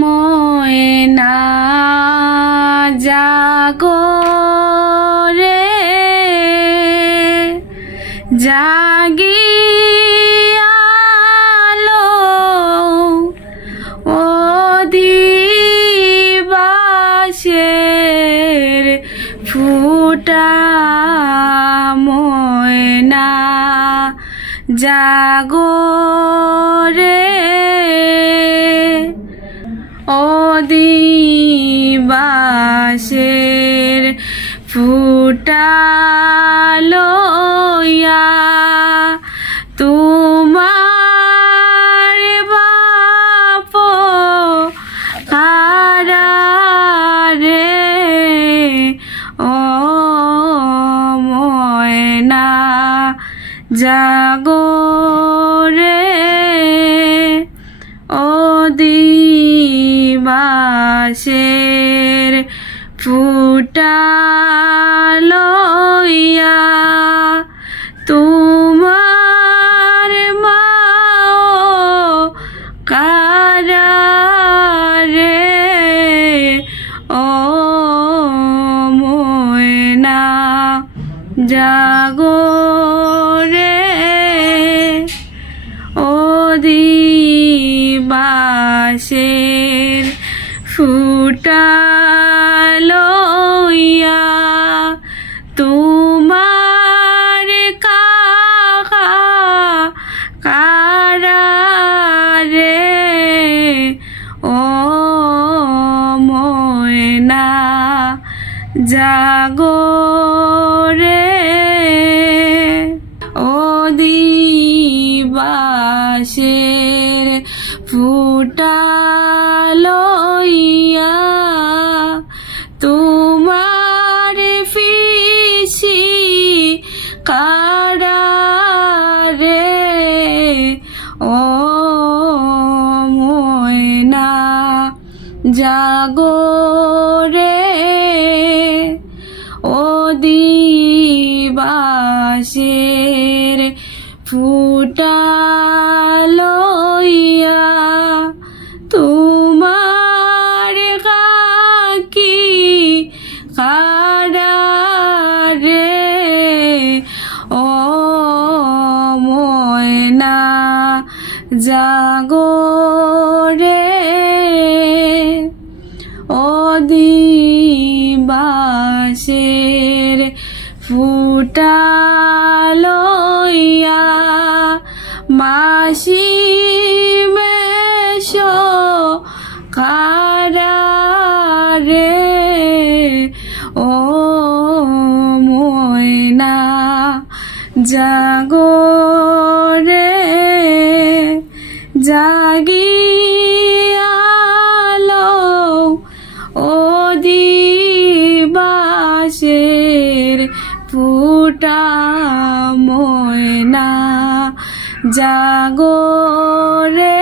ময়না জাগো রে জাগিয়ালো অদিবাসের ফুটা ময়না জাগো রে অদিবাসের ফুটা লইয়া তোমার বাপ কারা রে ও ময়না জাগো রে অদিবাসের ফুটা লইয়া তোমার মা কারা রে ও ময়না জাগো রে অদিবাসের ফুটা লইয়া তোমার কাকা কারা রে ও ময়না জাগো রে অদিবাসের ফুটা লইয়া তোমার পিসি কারা রে ও ময়না জাগো রে অদিবাসের ফুটা লইয়া তোমার কাকি কারা রে ও ময়না জাগো রে অদিবাসের ফুটা লইয়া মাসি মেশো কারা রে ও ময়না জাগো রে জাগিয়ালো অদিবাসের ফুটা ময়না জাগো রে।